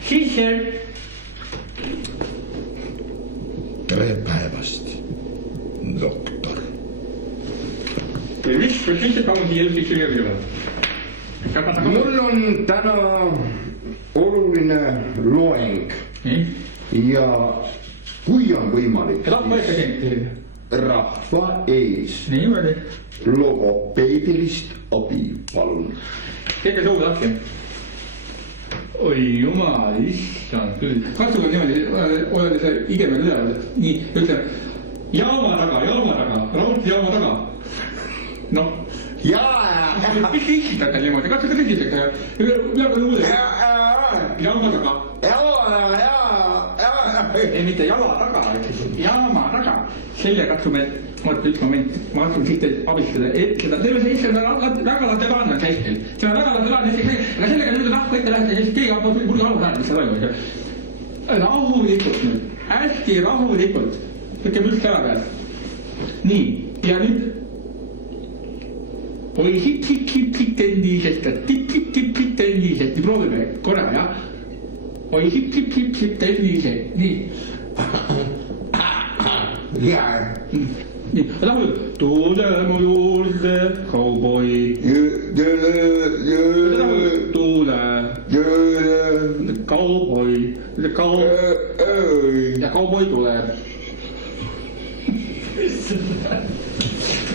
Sisse. Tere päevast, doktor. Mis sisse palun siia õpiks üle? Mul on täna oluline loeng ja kui on võimalik rahva ees logopeedilist abi, palun. Tege suu lahti. Oi jumal, issand küll. Katsuge niimoodi, oled see igemel üleval. Nii, ütleb, jaama taga, raudse jaama taga. Noh. Mis esitate niimoodi, katsuge tõsisega. Üleval uude. Jaama taga. Ei, mitte jala taga, jaama taga. Selle katsume, vaata üks moment, ma katsun siit abistada, et seda, teeme see isse, väga latelaanne on hästil. See on väga latelaanne, aga sellega nüüd rahva ette lähete, siis keegi hakkab muidugi aru saada, mis see toimub. Rahulikult nüüd, hästi rahulikult. Võtke müst ära pealt. Nii, ja nüüd oi hip tendiisest, tip tendiisest, nii proovime korra, jah. Oi hip tendiisest, nii. Nii, rahulikult. Tule mu juurde, kauboi. Tule. Kauboi. Ja kauboi tuleb.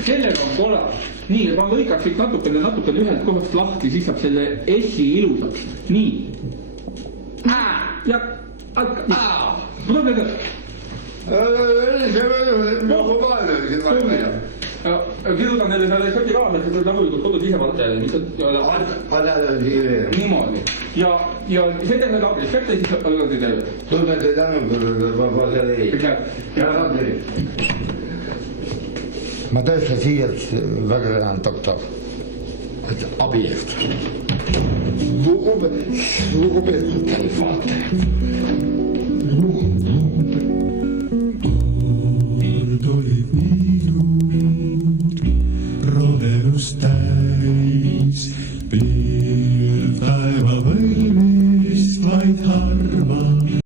Sellega on korras. Nii, et ma lõikaks siit natukene ühelt kohast lahti, siis saab selle essi ilusaks. Nii. Ja, tuleb. Kirjutan neile selle soti raames, et rahulikult kodud ise vaata. Niimoodi. Ja see teeme abis, kätte siis õigati teile. Tunnete tänu, ma tõesti siiralt väga tänan, doktor, abi eest. Lugupeetud vaatajad.